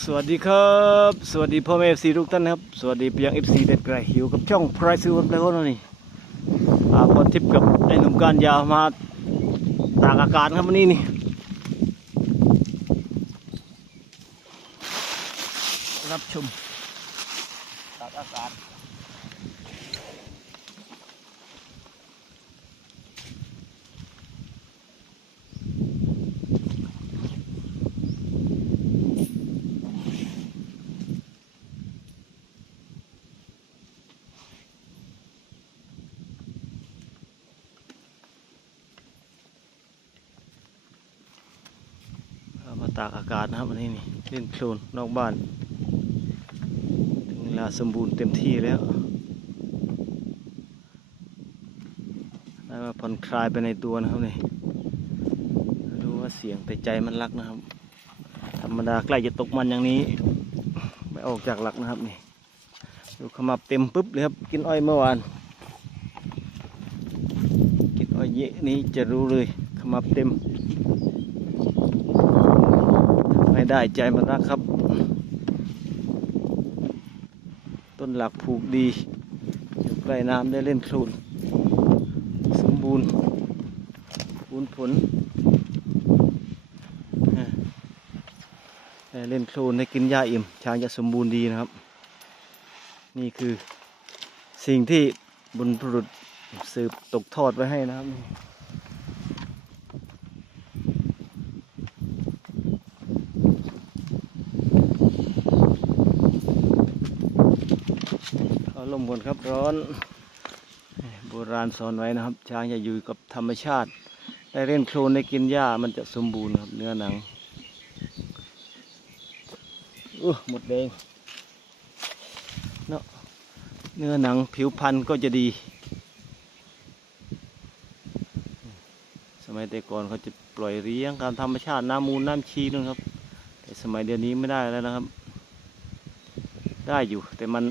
สวัสดีครับ สวัสดีพ่อแม่เอฟซีทุกท่านนะครับ สวัสดีเพียงเอฟซีเด็ดไกลหิวกับช่องไพรซ์วันแล้วนนี่อาพอทิพย์กับไอ้หนุ่มการยาวมาตากอากาศครับวันนี้นี่รับชมตากอากาศเอา มาตากอากาศนะครับวันนี้นี่เล่นโคลนนอกบ้านถึงเวลาสมบูรณ์เต็มที่แล้วได้มาผ่อนคลายไปในตัวนะครับนี่รู้ว่าเสียงแต่ใจมันรักนะครับ ธรรมดาใกล้จะตกมันอย่างนี้ไม่ออกจากหลักนะครับนี่ดูขมับเต็มปุ๊บเลยครับกินอ้อยเมื่อวานกินอ้อยเยอะนี้จะรู้เลยขมับเต็ม ไม่ได้ใจมันรักครับ ต้นหลักผูกดีอยู่ใกล้น้ำได้เล่นคลนสมบูรณ์ปูนผลได้เล่นโคลนให้กินหญ้าอิ่ม ช้างจะสมบูรณ์ดีนะครับ นี่คือสิ่งที่บุญพรุษสืบตกทอดไว้ให้นะครับ ลมก่อนครับร้อน โบราณสอนไว้นะครับ ช้างจะอยู่กับธรรมชาติ ได้เล่นโคลนได้กินหญ้ามันจะสมบูรณ์ครับเนื้อหนังอู้หมดแดงเนาะเนื้อหนังผิวพรรณก็จะดี สมัยแต่ก่อนเขาจะปล่อยเลี้ยงตามธรรมชาติน้ำมูลน้ำชีนู่นครับ แต่สมัยเดี๋ยวนี้ไม่ได้แล้วนะครับ ได้อยู่แต่มัน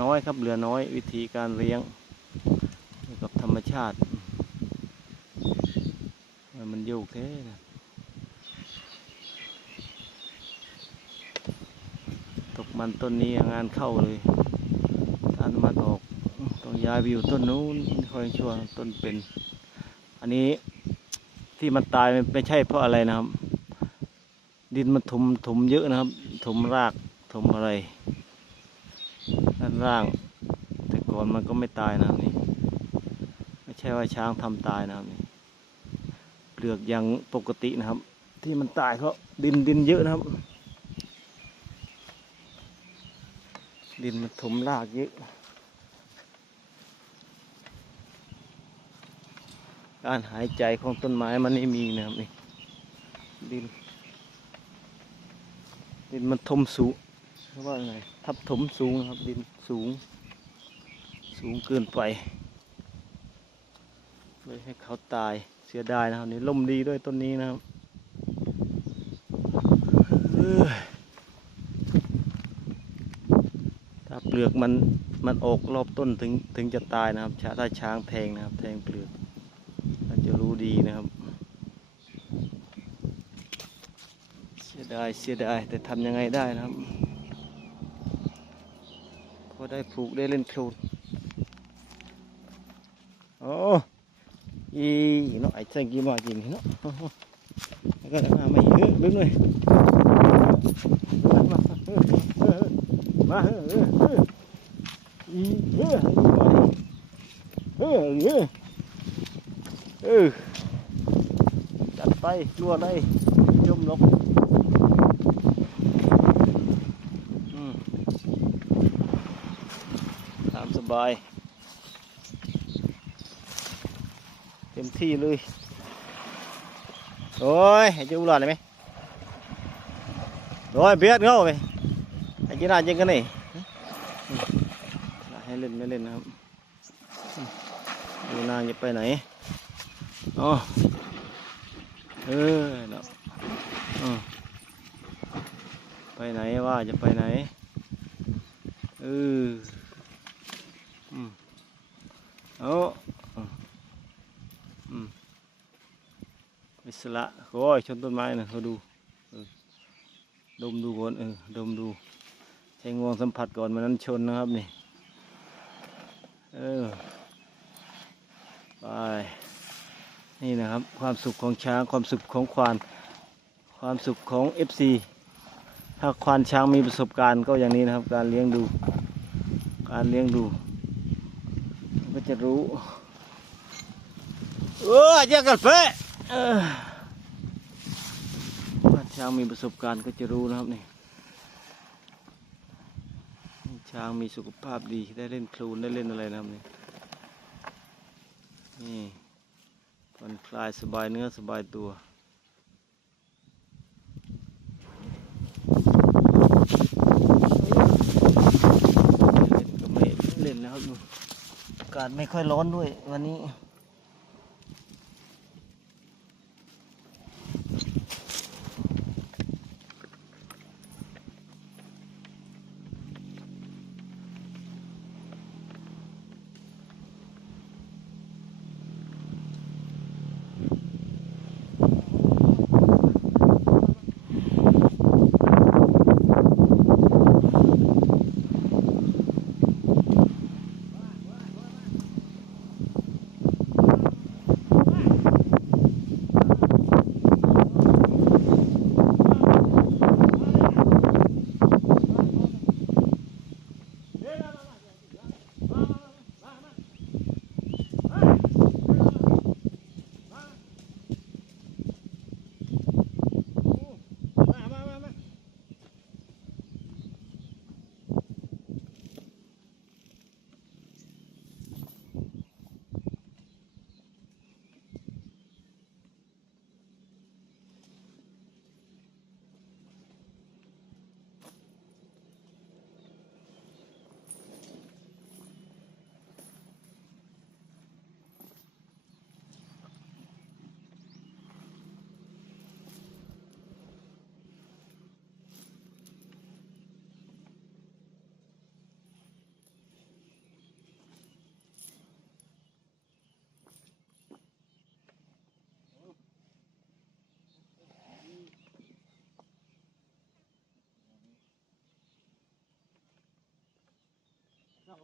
น้อยครับเหลือน้อยวิธีการเลี้ยงกับธรรมชาติมันโยกแท้นะตกมันต้นนี้งานเข้าเลยถ้ามันออกต้องย้ายไปอยู่ต้นนู้นคอยช่วต้นเป็น อันนี้ที่มันตายมันไม่ใช่เพราะอะไรนะครับ ดินมันถมถมเยอะนะครับ ถมรากถมอะไร ล่าง แต่ก่อนมันก็ไม่ตายนะครับนี่ไม่ใช่ว่าช้างทำตายนะครับนี่เปลือกยังปกตินะครับ ที่มันตายเพราะดินดินเยอะนะครับ ดินมันถมรากเยอะการหายใจของต้นไม้มันไม่มีนะครับนี่ดินดินมันถมสูง ราะว่าไงทับถมสูงนะครับดินสูง สูงเกินไปเลยให้เขาตายเสียดายนะครับนี่ล่มดีด้วยต้นนี้นะครับถ้าเปลือกมันมันออกรอบต้นถึงถึงจะตายนะครับชาถ้าช้างแทงนะครับ แทงเปลือกเราจะรู้ดีนะครับเสียดายเสียดายแต่ทำยังไงได้นะครับ ได้ปลูกได้เล่นโคลนโอ้อีเนาะไอ้เจ้ากี่มาจริงเนาะโอ้โหแล้วก็มาไม่เยอะดึงเลยมามาเออเออมาเออเออเอออีเออเออเอเออจัดไปรัวเลยยมลกอืม ตายเต็มที่เลยโอ้ยให้จูหลานได้ไหมโอ้ยเบียดเข้าไปไอ้จีน่าจริงกันนี่ให้เล่นไม่เล่นนะครับดูนางจะไปไหนอ๋อเออเนาะไปไหนว่าจะไปไหนเอออืม เอาอืมอืมอิสระโอ้ยชนต้นไม้นะเขาดูดมดูก่อนเออดมดูใช้งวงสัมผัสก่อนมันนั้นชนนะครับนี่เออไปนี่นะครับ ความสุขของช้างความสุขของควาน ความสุขของ FC ถ้าควานช้างมีประสบการณ์ก็อย่างนี้นะครับ การเลี้ยงดู การเลี้ยงดู จะรู้เออเจ้ากันเฟ้เออควานช้างมีประสบการณ์ก็จะรู้นะครับนี่ช้างมีสุขภาพดีได้เล่นคลูนได้เล่นอะไรนะครับนี่นี่ผ่อนคลายสบายเนื้อสบายตัวเล่นก็ไม่เล่นแล้วครับดูอากาศไม่ค่อยร้อนด้วยวันนี้ เ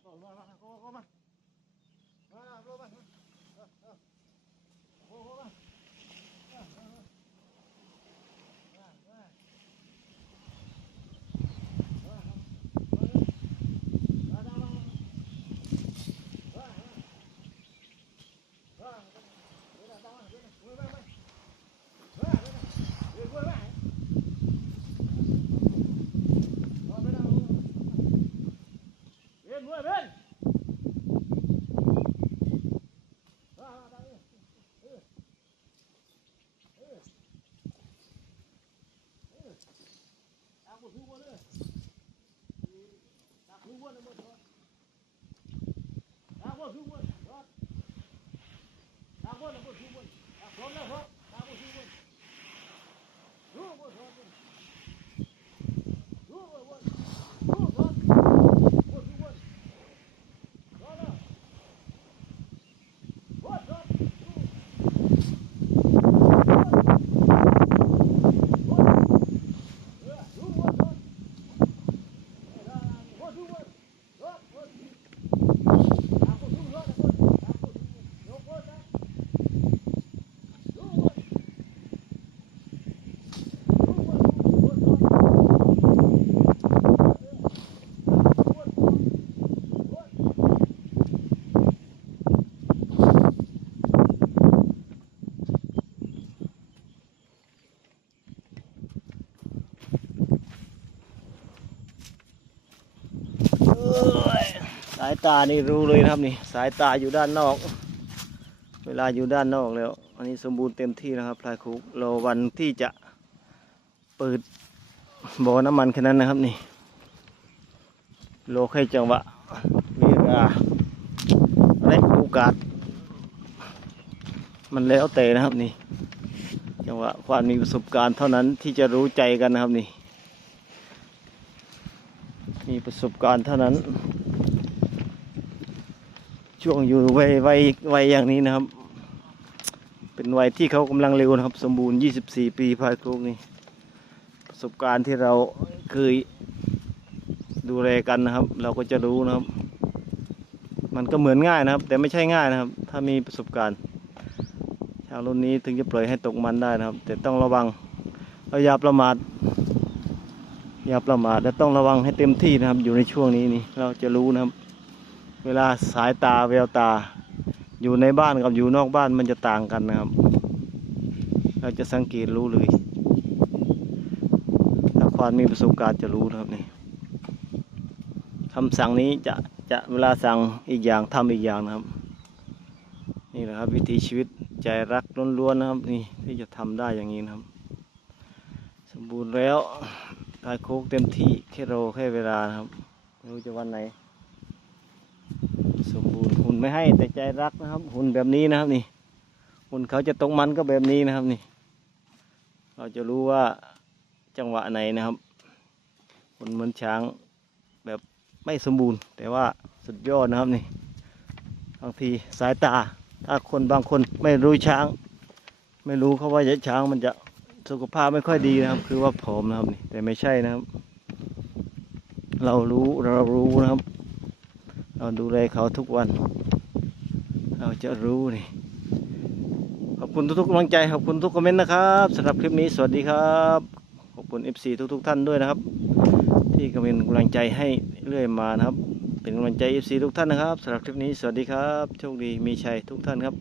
ายตานี่รู้เลยครับนี่ สายตาอยู่ด้านนอก เวลาอยู่ด้านนอกแล้ว อันนี้สมบูรณ์เต็มที่นะครับพลายคุกรอวันที่จะเปิดบ่อน้ำมันแค่นั้นนะครับนี่โลแค่จังหวะเวลาและโอกาส มันแล้วแต่นะครับนี่ จังหวะความมีประสบการณ์เท่านั้นที่จะรู้ใจกันนะครับนี่ มีประสบการณ์เท่านั้น ช่วงอยู่วัยวัยวัยอย่างนี้นะครับ เป็นวัยที่เขากำลังเร็วนะครับ สมบูรณ์ 24 ปีพายโคกนี่ประสบการณ์ที่เราเคยดูแลกันนะครับ เราก็จะรู้นะครับ มันก็เหมือนง่ายนะครับ แต่ไม่ใช่ง่ายนะครับ ถ้ามีประสบการณ์ ชาวรุ่นนี้ถึงจะปล่อยให้ตกมันได้นะครับ แต่ต้องระวังเราอย่าประมาทอย่าประมาทและต้องระวังให้เต็มที่นะครับ อยู่ในช่วงนี้นี่เราจะรู้นะครับ เวลาสายตาแววตา อยู่ในบ้านกับอยู่นอกบ้านมันจะต่างกันนะครับ เราจะสังเกตรู้เลยถ้าควานมีประสบการณ์จะรู้นะครับนี่คำสั่งนี้จะจะเวลาสั่งอีกอย่างทำอีกอย่างนะครับ นี่แหละครับ วิถีชีวิตใจรักล้วนๆนะครับ นี่ที่จะทำได้อย่างนี้นะครับ สมบูรณ์แล้วกายโคกเต็มที่แค่รอแค่เวลานะครับไม่รู้จะวันไหน สมบูรณ์หุ่นไม่ให้แต่ใจรักนะครับ หุ่นแบบนี้นะครับนี่ หุ่นเขาจะตกมันก็แบบนี้นะครับนี่ เราจะรู้ว่าจังหวะไหนนะครับ หุ่นเหมือนช้างแบบไม่สมบูรณ์ แต่ว่าสุดยอดนะครับนี่บางทีสายตา ถ้าคนบางคนไม่รู้ช้าง ไม่รู้เขาว่าช้างมันจะสุขภาพไม่ค่อยดีนะครับ คือว่าผอมนะครับนี่แต่ไม่ใช่นะครับ เรารู้เรารู้นะครับ เราดูแลเขาทุกวัน เราจะรู้นี่ ขอบคุณทุกๆกำลังใจ ขอบคุณทุกคอมเมนต์นะครับสำหรับคลิปนี้สวัสดีครับ ขอบคุณ FC ทุกๆ ท่านด้วยนะครับ ที่กำลังกำลังใจให้เรื่อยมานะครับ เป็นกำลังใจ FC ทุกท่านนะครับสำหรับคลิปนี้สวัสดีครับ โชคดีมีชัยทุกท่านครับ